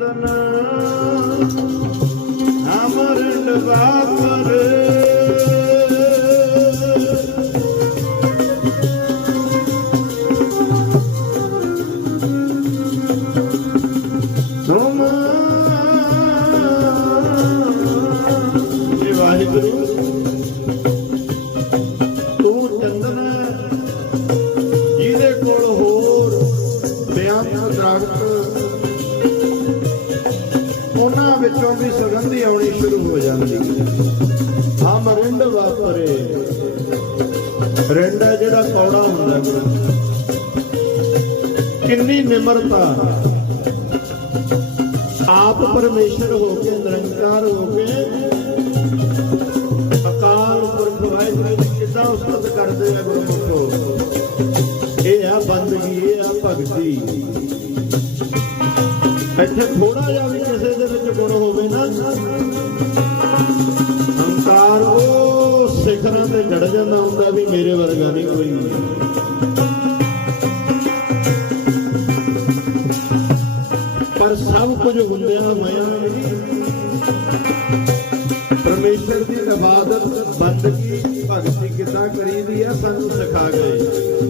ਚੰਦਨ ਅਮਰ ਵਾਪਰ ਤੁਮ ਵਾਹਿਗੁਰੂ ਤੂੰ ਚੰਦਨ ਜਿਹਦੇ ਕੋਲ ਹੋਰ ਬਿਆੰਤ ਦਰਖਤ ਵਿੱਚੋਂ ਵੀ ਸੁਗੰਧੀ ਆਉਣੀ ਸ਼ੁਰੂ ਹੋ ਜਾਂਦੀ ਹਮ ਰਿੰਡ ਵਾਪਰੇ। ਰਿੰਡ ਜਿਹੜਾ ਕੌੜਾ ਹੁੰਦਾ ਕਿੰਨੀ ਨਿਮਰਤਾ। ਆਪ ਪਰਮੇਸ਼ਰ ਹੋ ਕੇ, ਨਿਰੰਕਾਰ ਹੋ ਕੇ, ਅਕਾਲ ਪੁਰਖ ਵਾਹਿਗੁਰੂ ਕਿੱਦਾਂ ਉਸਤਤ ਕਰਦੇ ਆ ਗੁਰਮੁਖੋ ਇਹ ਆ ਬੰਦਗੀ, ਇਹ ਆ ਭਗਤੀ। ਇੱਥੇ ਥੋੜਾ ਜਿਹਾ ਵੀ ਕਿਸੇ ਦੇ ਗੁਣ ਹੋਵੇ ਨਾ ਹੰਕਾਰ ਉਹ ਸਿਖਰਾਂ ਤੇ ਚੜ ਜਾਂਦਾ ਹੁੰਦਾ ਵੀ ਮੇਰੇ ਵਰਗਾ ਨਹੀਂ ਕੋਈ। ਪਰ ਸਭ ਕੁਝ ਹੁੰਦਿਆਂ ਹੋਇਆਂ ਵੀ ਪਰਮੇਸ਼ਰ ਦੀ ਇਬਾਦਤ, ਬੰਦਗੀ, ਭਗਤੀ ਕਿੱਦਾਂ ਕਰੀਦੀ ਆ, ਸਾਨੂੰ ਸਿਖਾ ਗਏ।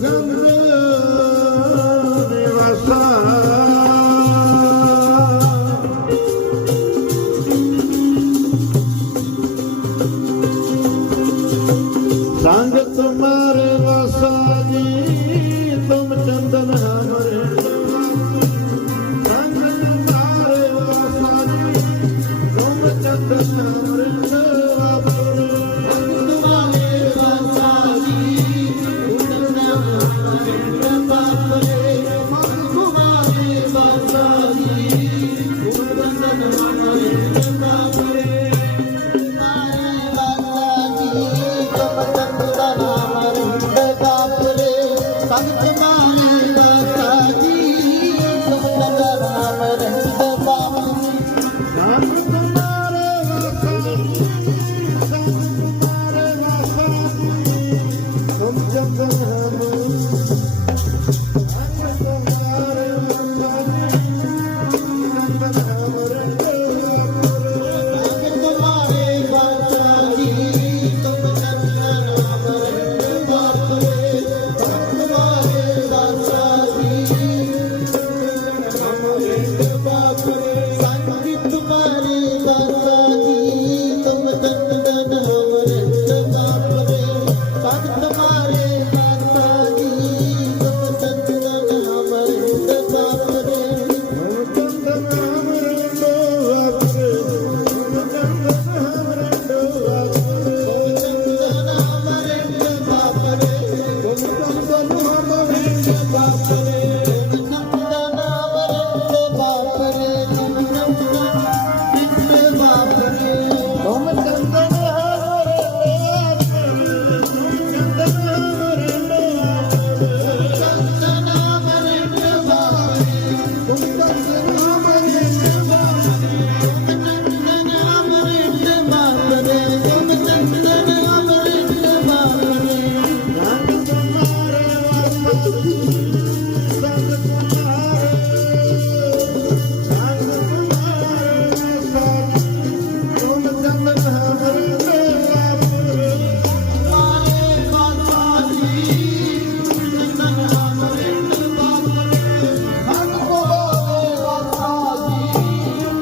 Ganga.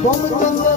Woman